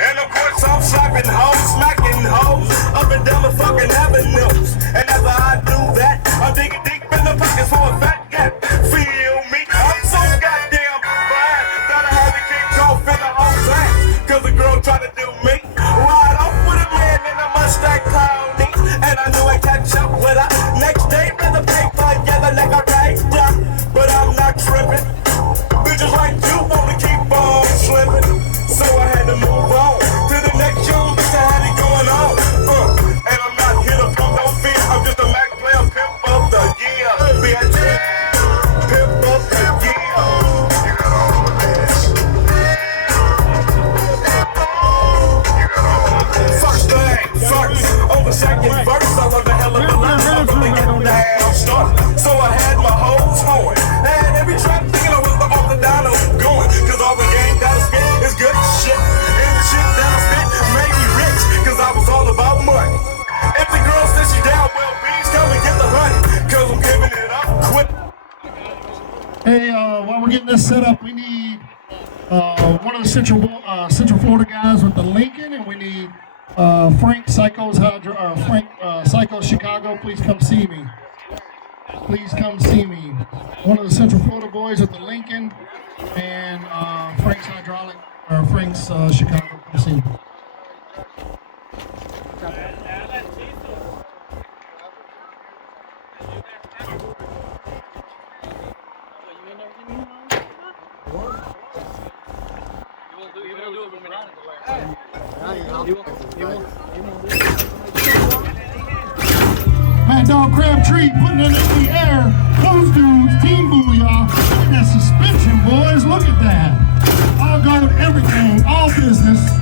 And of course I'm slapping hoes, smacking hoes up and down the fucking avenues. And after I do that, I'm digging deep in the pockets for a fat cat. Feel me? I'm so goddamn bad that I had to kick off in the whole track. Cause the girl tried to do me. Ride off with a man in a Mustang Cloudy. And I knew I'd catch up with her. Next day, brother, paper together like a right up. But I'm not tripping. Bitches like you wanna keep on slipping. So I had to move on to the next young bitch that had it going on. And I'm not here to pump no feet. I'm just a Mac player, pimp of the year. Bitch, pimp of the year. You got all of this. First thing first, on the second verse, I learned a hell of a lot. I'm gonna get down start. So I had my hoes horn. And every track thinking I was the off the down going. Cause all the game that I spit is good shit. And the shit that I spit made me rich. Cause I was all about money. If the girl says she down, well, bees, come and get the honey. Cause I'm giving it up quick. Hey, while we're getting this set up, we need one of the Central Florida guys with the Lincoln, and we need Frank Psycho Chicago. Please come see me. Please come see me. One of the Central Florida boys with the Lincoln, and Frank's Chicago. Come see me. Mad Dog Crabtree putting it in the air. Those dudes, Team Booyah. Look at that suspension, boys. Look at that. All gold, everything, all business.